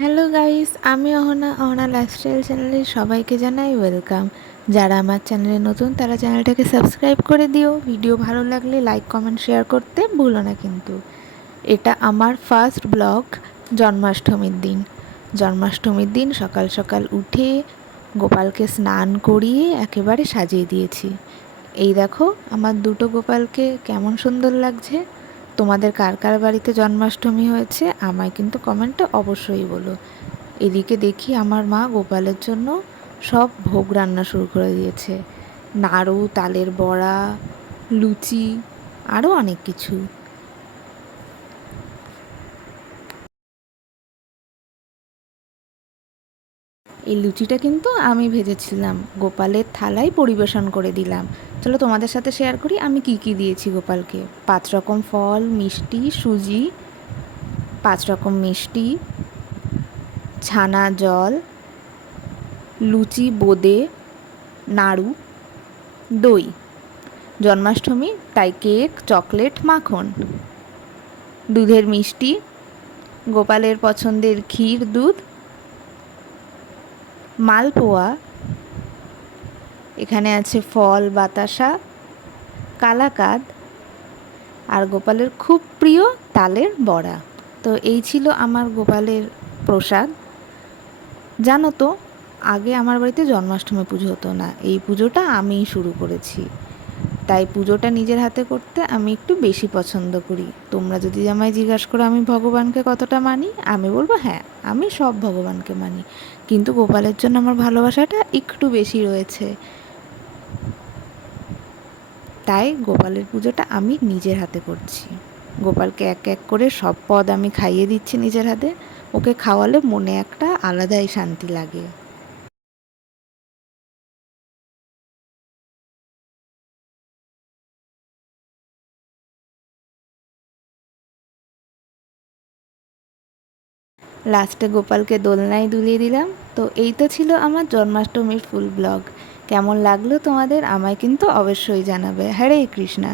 Hello guys, আমি Ahana lifestyle চ্যানেলে সবাইকে জানাই ওয়েলকাম। যারা আমার চ্যানেলে নতুন তারা চ্যানেলটাকে সাবস্ক্রাইব করে দিও। ভিডিও ভালো লাগলে লাইক কমেন্ট শেয়ার করতে ভুলো না কিন্তু। এটা আমার ফার্স্ট ব্লগ জন্মাষ্টমীর দিন। জন্মাষ্টমীর দিন সকাল সকাল উঠে গোপালকে স্নান করিয়ে একেবারে সাজিয়ে দিয়েছি। এই দেখো আমার দুটো গোপালকে কেমন সুন্দর লাগছে। তোমাদের কার কার বাড়িতে জন্মাষ্টমী হয়েছে আমায় কিন্তু কমেন্টে অবশ্যই বলো। এদিকে দেখি আমার মা গোপালের জন্য সব ভোগ রান্না শুরু করে দিয়েছে। নাড়ু, তালের বড়া, লুচি, আরও অনেক কিছু। এই লুচিটা কিন্তু আমি ভেজেছিলাম, গোপালের থালায় পরিবেশন করে দিলাম। চলো তোমাদের সাথে শেয়ার করি আমি কি কি দিয়েছি গোপালকে। 5 রকম ফল, মিষ্টি, সুজি, 5 রকম মিষ্টি, ছানা জল, লুচি, বোঁদে, নাড়ু, দই। জন্মাষ্টমী তাই কেক, চকলেট, মাখন, দুধের মিষ্টি, গোপালের পছন্দের ক্ষীর, দুধ, মালপোয়া, এখানে আছে ফল, বাতাসা, কালাকাঁদ, আর গোপালের খুব প্রিয় তালের বড়া। তো এই ছিল আমার গোপালের প্রসাদ। জানো তো, আগে আমার বাড়িতে জন্মাষ্টমী পুজো হতো না, এই পুজোটা আমিই শুরু করেছি। তাই পুজোটা নিজের হাতে করতে আমি একটু বেশি পছন্দ করি। তোমরা যদি আমায় জিজ্ঞাসা করো আমি ভগবানকে কতটা মানি, আমি বলবো হ্যাঁ, আমি সব ভগবানকে মানি, কিন্তু গোপালের জন্য আমার ভালোবাসাটা একটু বেশি রয়েছে। তাই গোপালের পুজোটা আমি নিজের হাতে করছি। গোপালকে এক এক করে সব পদ আমি খাইয়ে দিচ্ছি নিজের হাতে। ওকে খাওয়ালে মনে একটা আলাদাই শান্তি লাগে। লাস্টে গোপালকে দোলনায় দুলিয়ে দিলাম। তো এই তো ছিল আমার জন্মাষ্টমীর ফুল ব্লগ। কেমন লাগলো তোমাদের আমায় কিন্তু অবশ্যই জানাবে। হরে কৃষ্ণা।